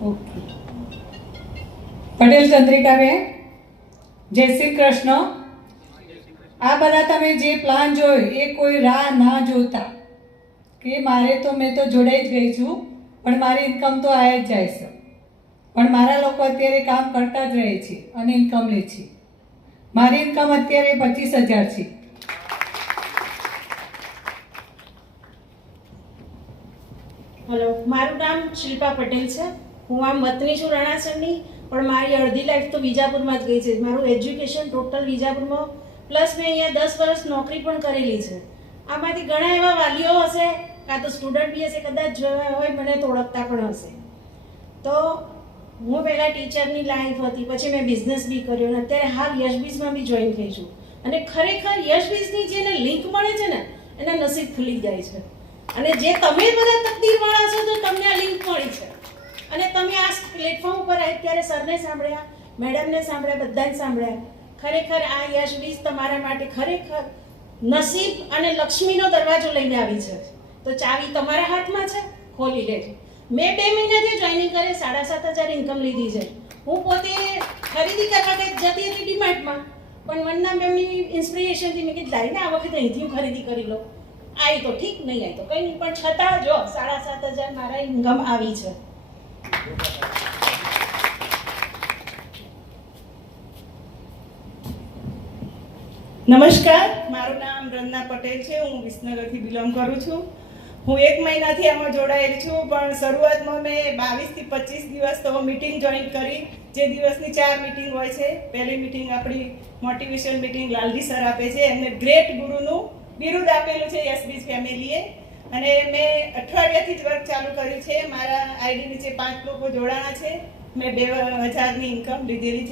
Okay, Patel Chandrikaben, જય શ્રી કૃષ્ણ. આ બધા તમે જે પ્લાન જોયો એ કોઈ રાહ ના જોતા કે મારે તો મેં તો જોડાઈ જ ગઈ છું, પણ મારી ઇન્કમ તો આ જ જાય છે. પણ મારા લોકો અત્યારે કામ કરતા જ રહે છે અને ઇન્કમ લે છે. મારી ઇન્કમ અત્યારે 25,000 છે. હેલો, મારું નામ શિલ્પા પટેલ છે. હું આમ વતની છું રણાસરની, પણ મારી અડધી લાઈફ તો વિજાપુરમાં જ ગઈ છે. મારું એજ્યુકેશન ટોટલ વિજાપુરમાં, પ્લસ મેં અહીંયા 10 વર્ષ નોકરી પણ કરેલી છે. આમાંથી ઘણા એવા વાલીઓ હશે, કાં તો સ્ટુડન્ટ બી હશે, કદાચ જોયા હોય મને તો ઓળખતા પણ હશે. તો હું પહેલાં ટીચરની લાઈફ હતી, પછી મેં બિઝનેસ બી કર્યો અને અત્યારે હાલ યશબીઝમાં બી જોઈન થઈ છું. અને ખરેખર યશબીઝની જેને લિંક મળે છે ને એના નસીબ ખુલી જાય છે. અને જે તમે બધા તકદીરવાળા છો તો તમને આ લિંક મળી છે. અને તમે આ પ્લેટફોર્મ ઉપર અત્યારે સરને સાંભળ્યા, મેડમને સાંભળ્યા, બધાને સાંભળ્યા. ખરેખર આ યશબીઝ તમારા માટે ખરેખર નસીબ અને લક્ષ્મીનો દરવાજો લઈને આવી છે. તો ચાવી તમારા હાથમાં છે, ખોલી લેજો. મેં 2 મહિનાથી જોઈનિંગ કરે 7,500 ઇન્કમ લીધી છે. હું પોતે ખરીદી કરવા જતી હતી ડીમાર્ટમાં, પણ વંદના મેમની ઇન્સ્પિરેશનથી મેં કીધું લાઈને આ વખતે અહીંથી હું ખરીદી કરી લઉં. આવી તો ઠીક, નહીં આવી તો કંઈ નહીં, પણ છતાં જો 7,500 મારા ઇન્કમ આવી છે. નમસ્કાર, મારું નામ રંજના પટેલ છે. હું વિસનગરથી બિલોંગ કરું છું. હું 1 મહિનાથી આમાં જોડાયેલી છું, પણ શરૂઆતમાં મેં 22 થી 25 દિવસ તો મીટિંગ જોઈન કરી, જે દિવસની 4 મીટિંગ હોય છે. પહેલી મીટિંગ આપણી મોટિવેશન મીટિંગ લાલજી સર આપે છે, એમને ગ્રેટ ગુરુનું બિરુદ આપેલું છે યશબીઝ ફેમિલીએ. અને મેં અઠવાડિયાથી જ વર્ક ચાલુ કર્યું છે. મારા આઈડી નીચે 5 લોકો જોડાણા છે. મેં 2,000ની ઇન્કમ લીધેલી છે.